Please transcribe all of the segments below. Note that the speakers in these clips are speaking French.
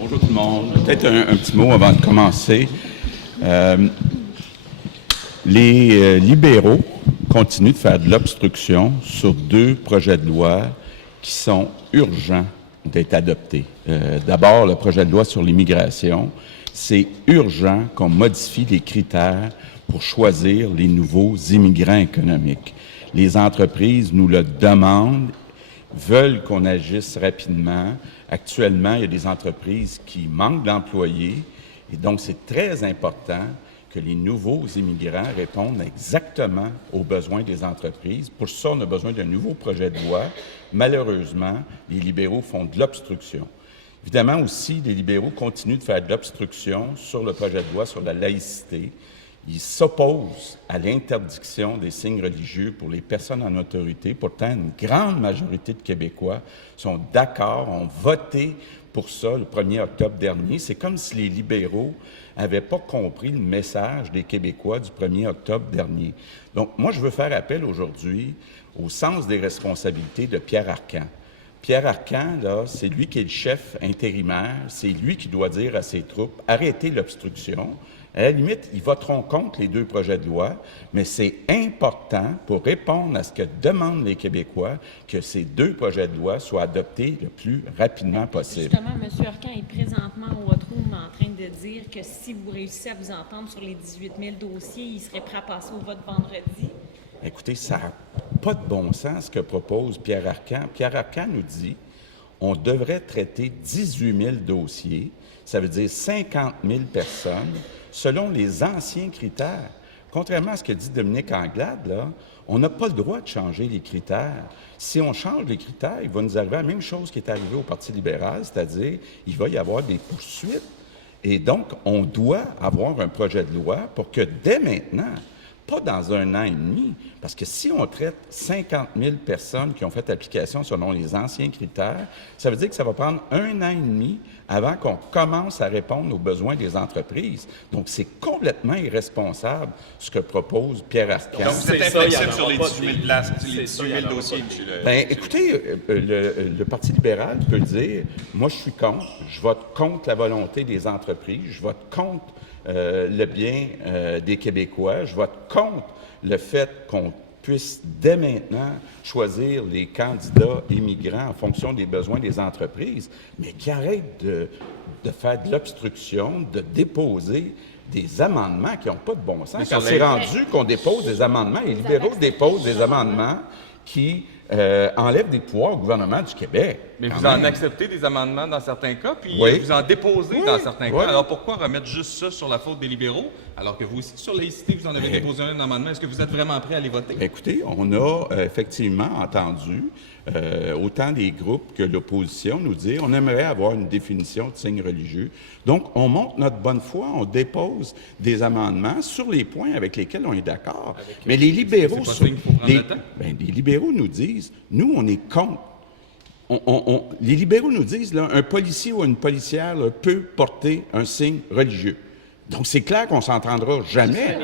Bonjour tout le monde. Peut-être un petit mot avant de commencer. Les libéraux continuent de faire de l'obstruction sur deux projets de loi qui sont urgents d'être adoptés. D'abord, le projet de loi sur l'immigration. C'est urgent qu'on modifie les critères pour choisir les nouveaux immigrants économiques. Les entreprises nous le demandent, veulent qu'on agisse rapidement. Actuellement, il y a des entreprises qui manquent d'employés et donc c'est très important que les nouveaux immigrants répondent exactement aux besoins des entreprises. Pour ça, on a besoin d'un nouveau projet de loi. Malheureusement, les libéraux font de l'obstruction. Évidemment aussi, les libéraux continuent de faire de l'obstruction sur le projet de loi sur la laïcité. Ils s'opposent à l'interdiction des signes religieux pour les personnes en autorité. Pourtant, une grande majorité de Québécois sont d'accord, ont voté pour ça le 1er octobre dernier. C'est comme si les libéraux n'avaient pas compris le message des Québécois du 1er octobre dernier. Donc, moi, je veux faire appel aujourd'hui au sens des responsabilités de Pierre Arcan. Pierre Arcan, là, c'est lui qui est le chef intérimaire, c'est lui qui doit dire à ses troupes « Arrêtez l'obstruction ». À la limite, ils voteront contre les deux projets de loi, mais c'est important pour répondre à ce que demandent les Québécois que ces deux projets de loi soient adoptés le plus rapidement possible. Justement, M. Arcan est présentement au Room en train de dire que si vous réussissez à vous entendre sur les 18 000 dossiers, il serait prêt à passer au vote vendredi. Écoutez, ça n'a pas de bon sens ce que propose Pierre Arcan. Pierre Arcan nous dit on devrait traiter 18 000 dossiers, ça veut dire 50 000 personnes, selon les anciens critères. Contrairement à ce que dit Dominique Anglade, là, on n'a pas le droit de changer les critères. Si on change les critères, il va nous arriver la même chose qui est arrivée au Parti libéral, c'est-à-dire il va y avoir des poursuites. Et donc, on doit avoir un projet de loi pour que dès maintenant, pas dans un an et demi, parce que si on traite 50 000 personnes qui ont fait application selon les anciens critères, ça veut dire que ça va prendre un an et demi avant qu'on commence à répondre aux besoins des entreprises. Donc, c'est complètement irresponsable ce que propose Pierre Arcan. Donc, vous êtes inflexible sur les 18 000 places, les 18 000 dossiers, M. le... Bien, écoutez, le Parti libéral peut dire, moi, je suis contre, je vote contre la volonté des entreprises, je vote contre le bien des Québécois. Je vote contre le fait qu'on puisse dès maintenant choisir les candidats immigrants en fonction des besoins des entreprises, mais qui arrêtent de faire de l'obstruction, de déposer des amendements qui n'ont pas de bon sens. Quand c'est rendu qu'on dépose des amendements, les libéraux déposent des amendements qui enlèvent des pouvoirs au gouvernement du Québec. Mais vous en acceptez des amendements dans certains cas, puis oui. Vous en déposez dans certains oui. cas. Alors pourquoi remettre juste ça sur la faute des libéraux, alors que vous aussi, sur laïcité, vous en avez déposé un amendement? Est-ce que vous êtes vraiment prêt à les voter? Écoutez, on a effectivement entendu autant les groupes que l'opposition nous dire on aimerait avoir une définition de signe religieux. Donc, on montre notre bonne foi, on dépose des amendements sur les points avec lesquels on est d'accord. Mais les libéraux, les libéraux nous disent, nous, on est contre. Les libéraux nous disent, là, un policier ou une policière là, peut porter un signe religieux. Donc, c'est clair qu'on ne s'entendra jamais.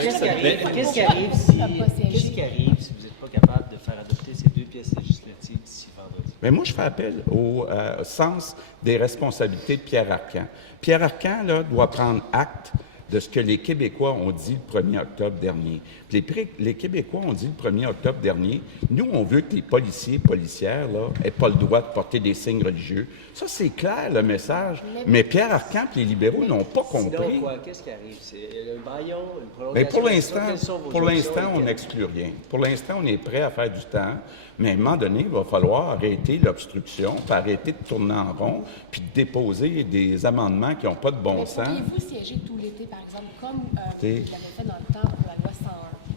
Qu'est-ce qui arrive si vous n'êtes pas capable de faire adopter ces deux pièces législatives d'ici vendredi? Bien, moi, je fais appel au sens des responsabilités de Pierre Arcan. Pierre Arcan, là, doit prendre acte de ce que les Québécois ont dit le 1er octobre dernier. Les Québécois ont dit le 1er octobre dernier, nous, on veut que les policiers et policières n'aient pas le droit de porter des signes religieux. Ça, c'est clair, le message. Mais Pierre Arcan et les libéraux n'ont pas compris. Sinon, quoi? Qu'est-ce qui arrive? C'est un baillon, une prolongation? Mais pour l'instant, on n'exclut rien. Pour l'instant, on est prêt à faire du temps. Mais à un moment donné, il va falloir arrêter l'obstruction, puis arrêter de tourner en rond, puis de déposer des amendements qui n'ont pas de bon sens. Pourriez-vous siéger tout l'été, par exemple, comme vous l'avez fait dans le temps pour la loi 101?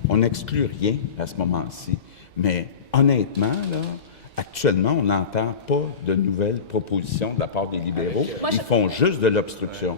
On n'exclut rien à ce moment-ci. Mais honnêtement, là, actuellement, on n'entend pas de nouvelles propositions de la part des libéraux. Ils font juste de l'obstruction.